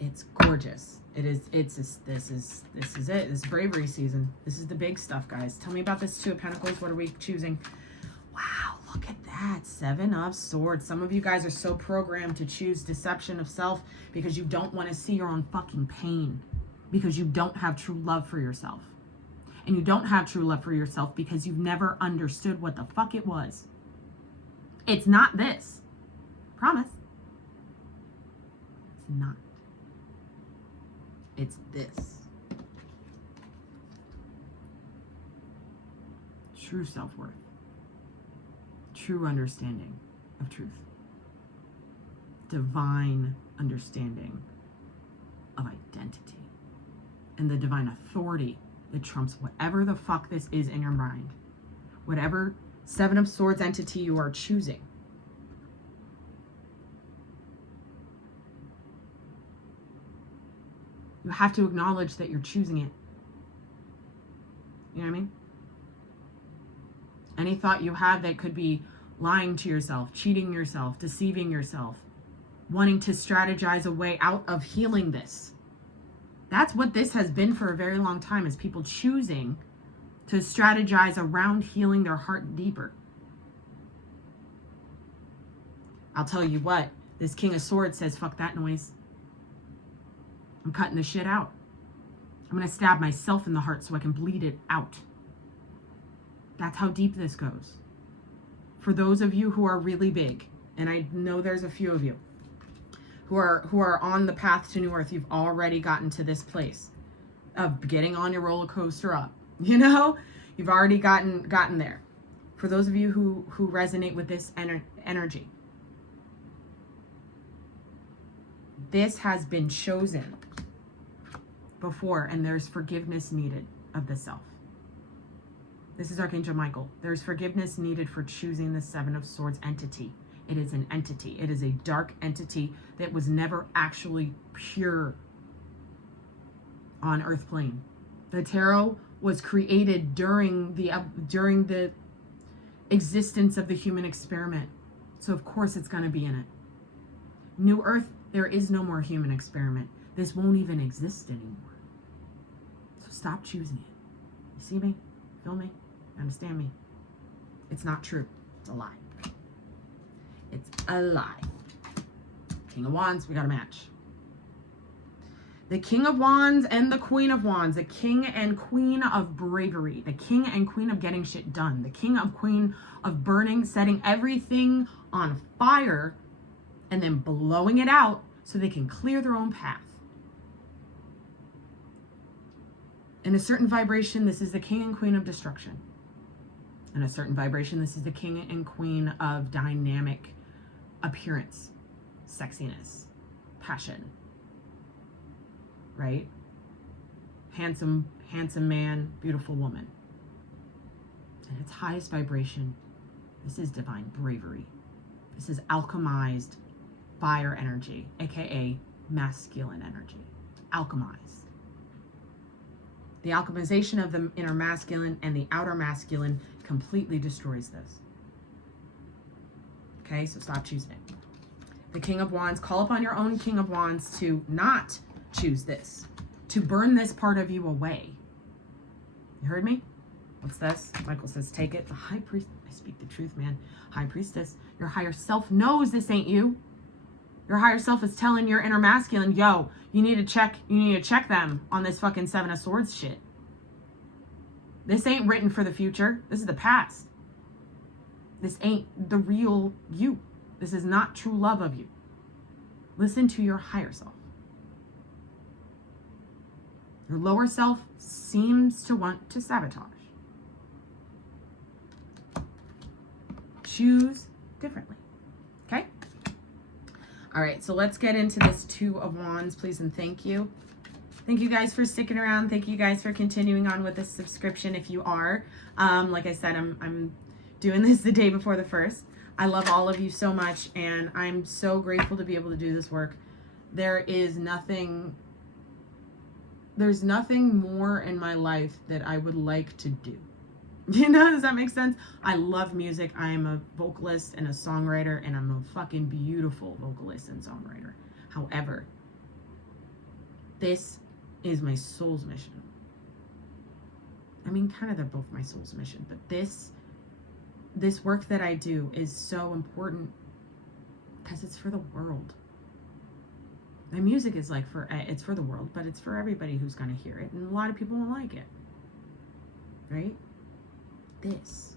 It's gorgeous. This is it. This bravery season. This is the big stuff, guys. Tell me about this Two of Pentacles. What are we choosing? Wow, look at that. Seven of Swords. Some of you guys are so programmed to choose deception of self because you don't want to see your own fucking pain. Because you don't have true love for yourself. And you don't have true love for yourself because you've never understood what the fuck it was. It's not this. Promise. It's not. It's this. True self-worth. True understanding of truth. Divine understanding of identity. And the divine authority that trumps whatever the fuck this is in your mind. Whatever Seven of Swords entity you are choosing. You have to acknowledge that you're choosing it. You know what I mean? Any thought you have that could be lying to yourself, cheating yourself, deceiving yourself, wanting to strategize a way out of healing this. That's what this has been for a very long time, is people choosing to strategize around healing their heart deeper. I'll tell you what, this King of Swords says, fuck that noise. I'm cutting the shit out. I'm going to stab myself in the heart so I can bleed it out. That's how deep this goes. For those of you who are really big, and I know there's a few of you, who are on the path to New Earth, you've already gotten to this place of getting on your roller coaster up. You know, you've already gotten there. For those of you who resonate with this energy, this has been chosen before, and there's forgiveness needed of the self. This is Archangel Michael. There's forgiveness needed for choosing the Seven of Swords entity. It is an entity. It is a dark entity that was never actually pure on Earth plane. The tarot was created during the existence of the human experiment. So of course it's going to be in it. New Earth, there is no more human experiment. This won't even exist anymore. So stop choosing it. You see me? Feel me? Understand me? It's not true. It's a lie. It's a lie. King of Wands, we got a match. The King of Wands and the Queen of Wands. The King and Queen of bravery. The King and Queen of getting shit done. The King and Queen of burning, setting everything on fire, and then blowing it out so they can clear their own path. In a certain vibration, this is the King and Queen of destruction. In a certain vibration, this is the King and Queen of dynamic appearance, sexiness, passion, right? Handsome man, beautiful woman. And its highest vibration, this is divine bravery. This is alchemized fire energy, aka masculine energy. Alchemized. The alchemization of the inner masculine and the outer masculine completely destroys this. Okay, so stop choosing it. The King of Wands, call upon your own King of Wands to not choose this, to burn this part of you away. You heard me? What's this? Michael says, take it. The High Priest, I speak the truth, man. High Priestess, your higher self knows this ain't you. Your higher self is telling your inner masculine, yo, you need to check them on this fucking Seven of Swords shit. This ain't written for the future. This is the past. This ain't the real you. This is not true love of you. Listen to your higher self. Your lower self seems to want to sabotage. Choose differently. Okay? All right, so let's get into this Two of Wands, please, and thank you. Thank you guys for sticking around. Thank you guys for continuing on with this subscription if you are. Like I said, I'm doing this the day before the 1st. I love all of you so much, and I'm so grateful to be able to do this work. There's nothing more in my life that I would like to do. You know, does that make sense? I love music. I am a vocalist and a songwriter, and I'm a fucking beautiful vocalist and songwriter. However, this is my soul's mission. I mean, kind of they're both my soul's mission, but this work that I do is so important because it's for the world. My music is like it's for the world, but it's for everybody who's going to hear it, and a lot of people won't like it, right? This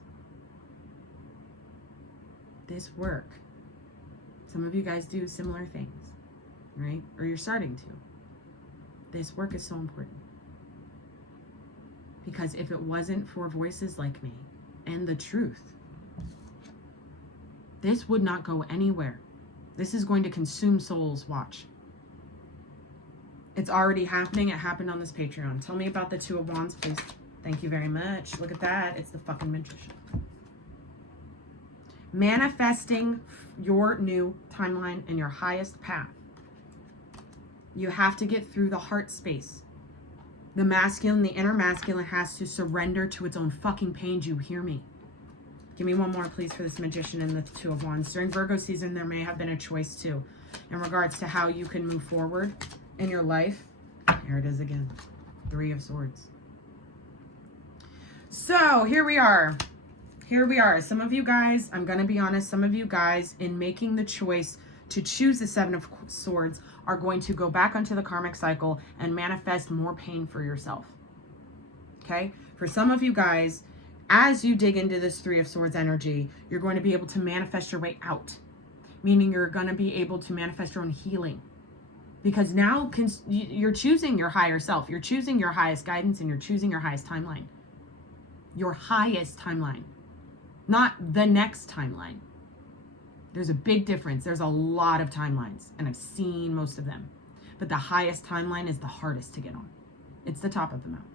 work, some of you guys do similar things, right? Or you're starting to. This work is so important because if it wasn't for voices like me and the truth, this would not go anywhere. This is going to consume souls. Watch. It's already happening. It happened on this Patreon. Tell me about the Two of Wands, please. Thank you very much. Look at that. It's the fucking Magician. Manifesting your new timeline and your highest path. You have to get through the heart space. The masculine, the inner masculine has to surrender to its own fucking pain. Do you hear me? Give me one more, please, for this Magician and the Two of Wands. During Virgo season, there may have been a choice, too, in regards to how you can move forward in your life. Here it is again. Three of Swords. So here we are. Here we are. Some of you guys, I'm going to be honest, some of you guys in making the choice to choose the Seven of Swords are going to go back onto the karmic cycle and manifest more pain for yourself. Okay? For some of you guys, as you dig into this Three of Swords energy, you're going to be able to manifest your way out. Meaning you're going to be able to manifest your own healing. Because now you're choosing your higher self. You're choosing your highest guidance, and you're choosing your highest timeline. Your highest timeline. Not the next timeline. There's a big difference. There's a lot of timelines, and I've seen most of them. But the highest timeline is the hardest to get on. It's the top of the mountain.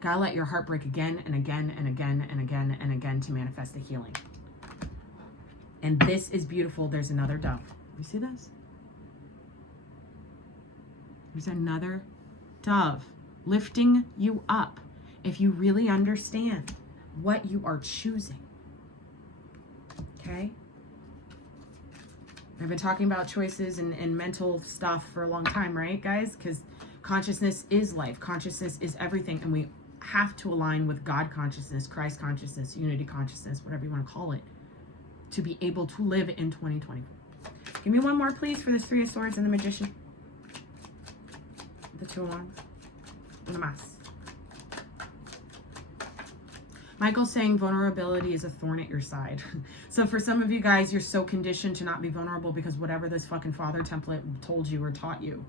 Gotta let your heart break again and again and again and again and again to manifest the healing. And this is beautiful. There's another dove. You see this? There's another dove lifting you up if you really understand what you are choosing. Okay? I've been talking about choices and mental stuff for a long time, right, guys? Because Consciousness is life. Consciousness is everything. And we have to align with God consciousness, Christ consciousness, unity consciousness, whatever you want to call it, to be able to live in 2024. Give me one more, please, for this Three of Swords and the Magician. The Two of Wands. And the Mass. Michael's saying vulnerability is a thorn at your side. So for some of you guys, you're so conditioned to not be vulnerable because whatever this fucking father template told you or taught you,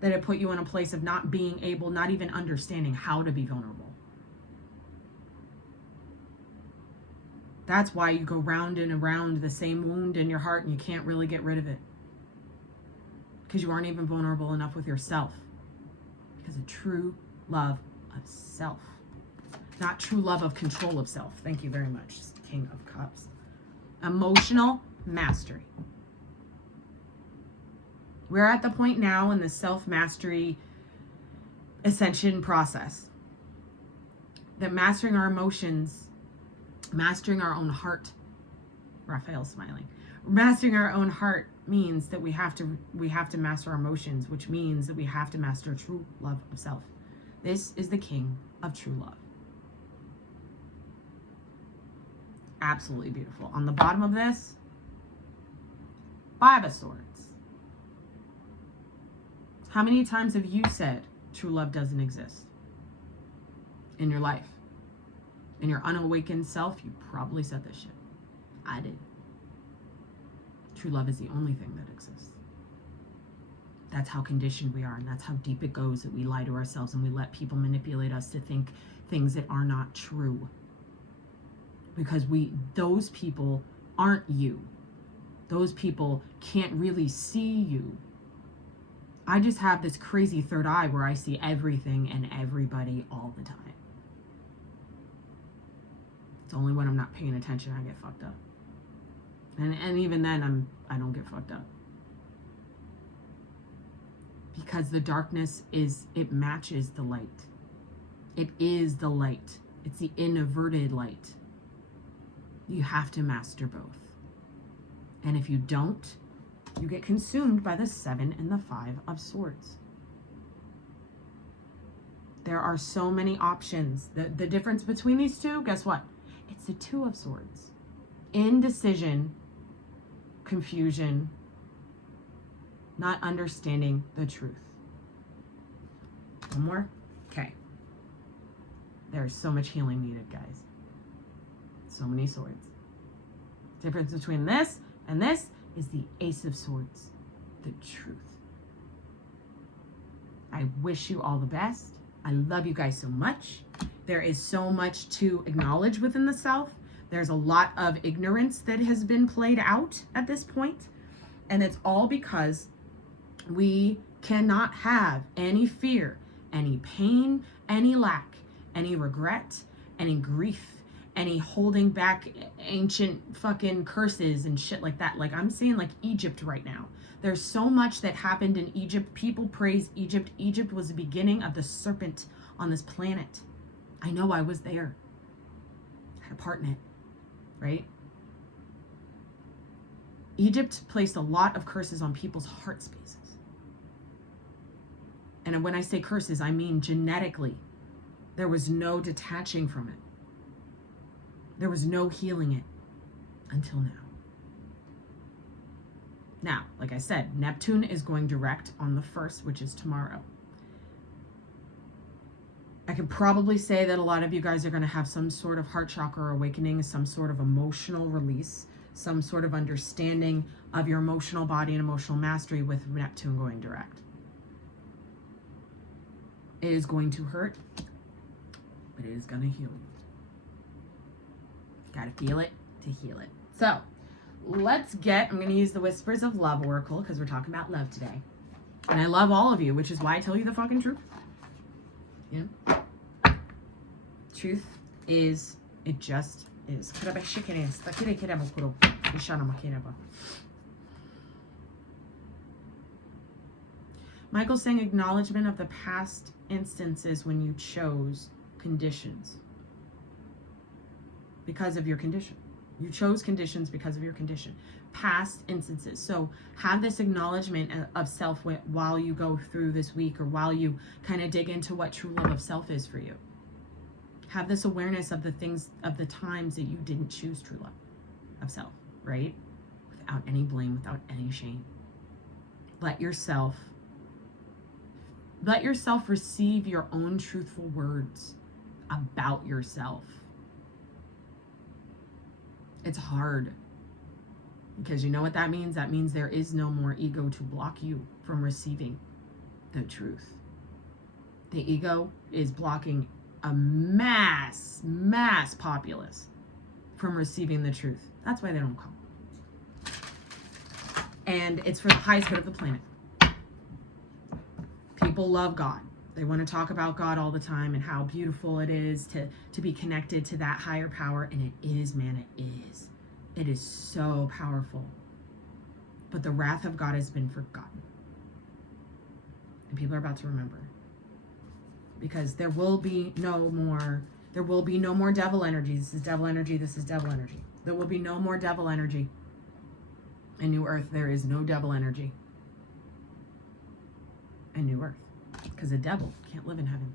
that it put you in a place of not being able, not even understanding how to be vulnerable. That's why you go round and around the same wound in your heart and you can't really get rid of it. Because you aren't even vulnerable enough with yourself. Because of true love of self. Not true love of control of self. Thank you very much, King of Cups. Emotional mastery. We're at the point now in the self-mastery ascension process that mastering our emotions, mastering our own heart, Raphael's smiling, mastering our own heart means that we have to master our emotions, which means that we have to master true love of self. This is the king of true love. Absolutely beautiful. On the bottom of this, Five of Swords. How many times have you said true love doesn't exist in your life? In your unawakened self, you probably said this shit. I did. True love is the only thing that exists. That's how conditioned we are, and that's how deep it goes that we lie to ourselves and we let people manipulate us to think things that are not true. Because those people aren't you. Those people can't really see you. I just have this crazy third eye where I see everything and everybody all the time. It's only when I'm not paying attention I get fucked up. And even then I don't get fucked up. Because the darkness it matches the light. It is the light. It's the inverted light. You have to master both. And if you don't, you get consumed by the 7 and the 5 of Swords. There are so many options. The difference between these two, guess what? It's the 2 of Swords. Indecision, confusion, not understanding the truth. One more? Okay. There's so much healing needed, guys. So many swords. Difference between this and this is the Ace of Swords, the truth. I wish you all the best. I love you guys so much. There is so much to acknowledge within the self. There's a lot of ignorance that has been played out at this point, and it's all because we cannot have any fear, any pain, any lack, any regret, any grief, any holding back ancient fucking curses and shit like that. Like I'm seeing like Egypt right now. There's so much that happened in Egypt. People praise Egypt. Egypt was the beginning of the serpent on this planet. I know, I was there. I had a part in it, right? Egypt placed a lot of curses on people's heart spaces. And when I say curses, I mean genetically. There was no detaching from it. There was no healing it until now. Now, like I said, Neptune is going direct on the 1st, which is tomorrow. I could probably say that a lot of you guys are going to have some sort of heart chakra awakening, some sort of emotional release, some sort of understanding of your emotional body and emotional mastery with Neptune going direct. It is going to hurt, but it is going to heal you. Gotta feel it to heal it. So let's I'm going to use the Whispers of Love Oracle because we're talking about love today. And I love all of you, which is why I tell you the fucking truth. You know? Truth is, it just is. Michael's saying acknowledgement of the past instances when you chose conditions. Because of your condition. You chose conditions because of your condition. Past instances. So have this acknowledgement of self while you go through this week, or while you kind of dig into what true love of self is for you. Have this awareness of the things, of the times that you didn't choose true love of self, right? Without any blame, without any shame. Let yourself receive your own truthful words about yourself. It's hard, because you know what that means? That means there is no more ego to block you from receiving the truth. The ego is blocking a mass populace from receiving the truth. That's why they don't come. And it's for the highest good of the planet. People love God. They want to talk about God all the time and how beautiful it is to be connected to that higher power. And it is, man, it is. It is so powerful. But the wrath of God has been forgotten. And people are about to remember. Because there will be no more devil energy. This is devil energy. This is devil energy. There will be no more devil energy. In New Earth, there is no devil energy. In New Earth. Because the devil can't live in heaven.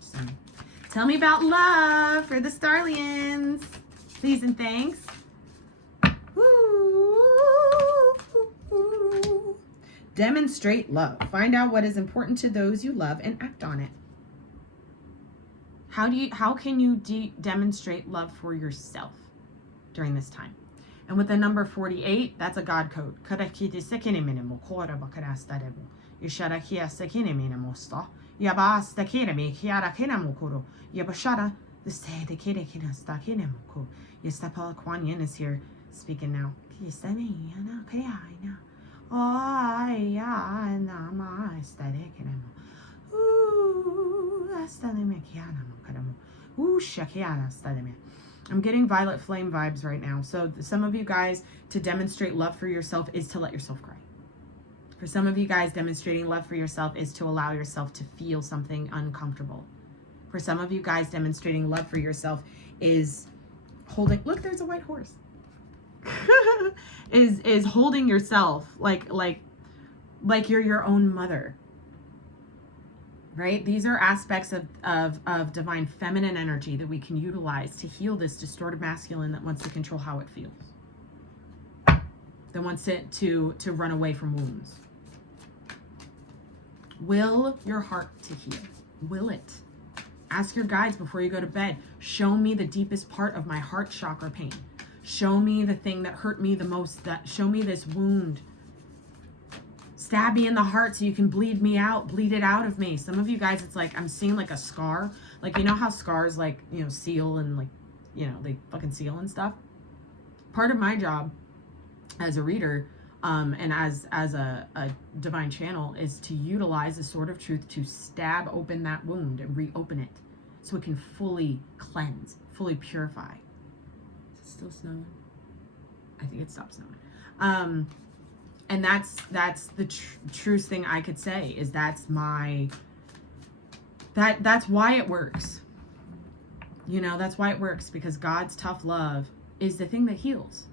So, tell me about love for the Starlians. Please and thanks. Ooh. Demonstrate love. Find out what is important to those you love and act on it. How can you demonstrate love for yourself during this time? And with the number 48, that's a God code. Kuan Yin is here speaking now. I'm getting violet flame vibes right now. So some of you guys, to demonstrate love for yourself is to let yourself cry. For some of you guys, demonstrating love for yourself is to allow yourself to feel something uncomfortable. For some of you guys, demonstrating love for yourself is holding, look, there's a white horse. is holding yourself like you're your own mother. Right? These are aspects of divine feminine energy that we can utilize to heal this distorted masculine that wants to control how it feels. That wants it to run away from wounds. Will your heart to heal? Will it? Ask your guides before you go to bed. Show me the deepest part of my heart chakra pain. Show me the thing that hurt me the most. Show me this wound. Stab me in the heart so you can bleed me out, bleed it out of me. Some of you guys, it's like, I'm seeing like a scar. Like, you know how scars like, seal and like, they fucking seal and stuff. Part of my job as a reader and as a divine channel is to utilize the sword of truth to stab open that wound and reopen it so it can fully cleanse, fully purify. Is it still snowing? I think it stopped snowing. And that's the truest thing I could say is that's why it works. That's why it works, because God's tough love is the thing that heals.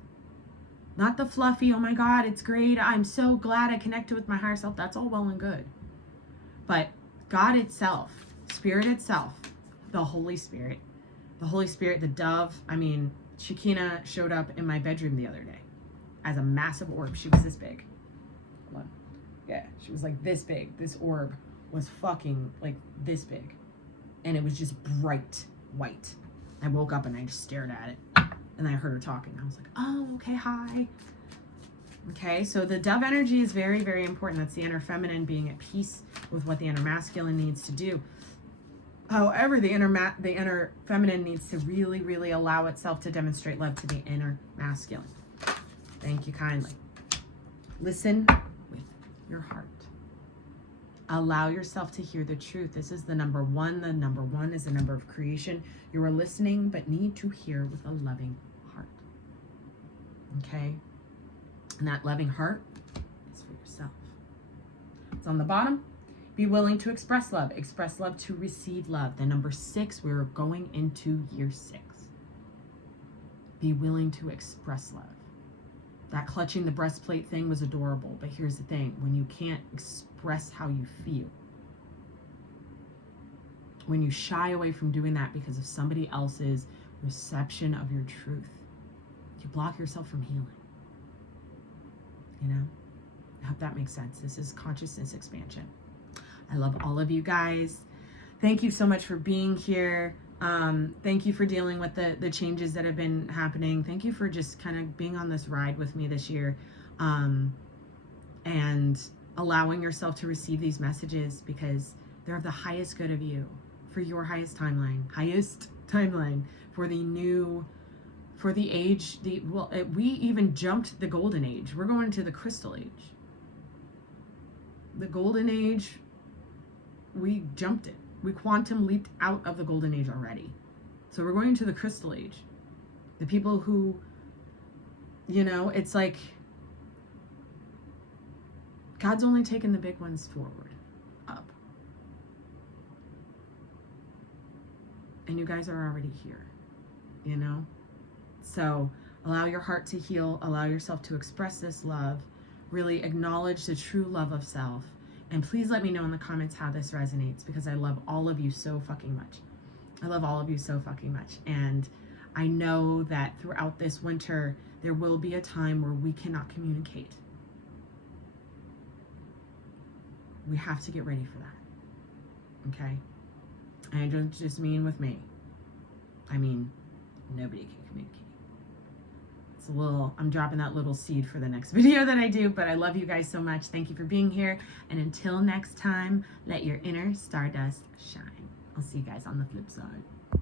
Not the fluffy, oh my God, it's great. I'm so glad I connected with my higher self. That's all well and good. But God itself, Spirit itself, the Holy Spirit, the dove. I mean, Shekinah showed up in my bedroom the other day as a massive orb. She was this big. Hold on. Yeah, she was like this big. This orb was fucking like this big. And it was just bright white. I woke up and I just stared at it. And I heard her talking. I was like, oh, okay, hi. Okay, so the dove energy is very, very important. That's the inner feminine being at peace with what the inner masculine needs to do. However, the inner feminine needs to really, really allow itself to demonstrate love to the inner masculine. Thank you kindly. Listen with your heart. Allow yourself to hear the truth. This is the number one. The number one is the number of creation. You are listening, but need to hear with a loving heart. Okay? And that loving heart is for yourself. It's on the bottom. Be willing to express love. Express love to receive love. The number 6, we're going into year 6. Be willing to express love. That clutching the breastplate thing was adorable, but here's the thing. When you can't express how you feel, when you shy away from doing that because of somebody else's reception of your truth, you block yourself from healing. You know? I hope that makes sense. This is consciousness expansion. I love all of you guys. Thank you so much for being here. Thank you for dealing with the changes that have been happening. Thank you for just kind of being on this ride with me this year, and allowing yourself to receive these messages because they're of the highest good of you, for your highest timeline, for the new, for the age, we even jumped the golden age. We're going to the crystal age. The golden age, we jumped it. We quantum leaped out of the golden age already. So we're going to the crystal age. The people who, you know, it's like God's only taken the big ones forward, up. And you guys are already here, you know? So allow your heart to heal, allow yourself to express this love, really acknowledge the true love of self. And please let me know in the comments how this resonates, because I love all of you so fucking much. I love all of you so fucking much. And I know that throughout this winter, there will be a time where we cannot communicate. We have to get ready for that. Okay? And I don't just mean with me. I mean, nobody can communicate. It's a little, I'm dropping that little seed for the next video that I do, but I love you guys so much. Thank you for being here. And until next time, let your inner stardust shine. I'll see you guys on the flip side.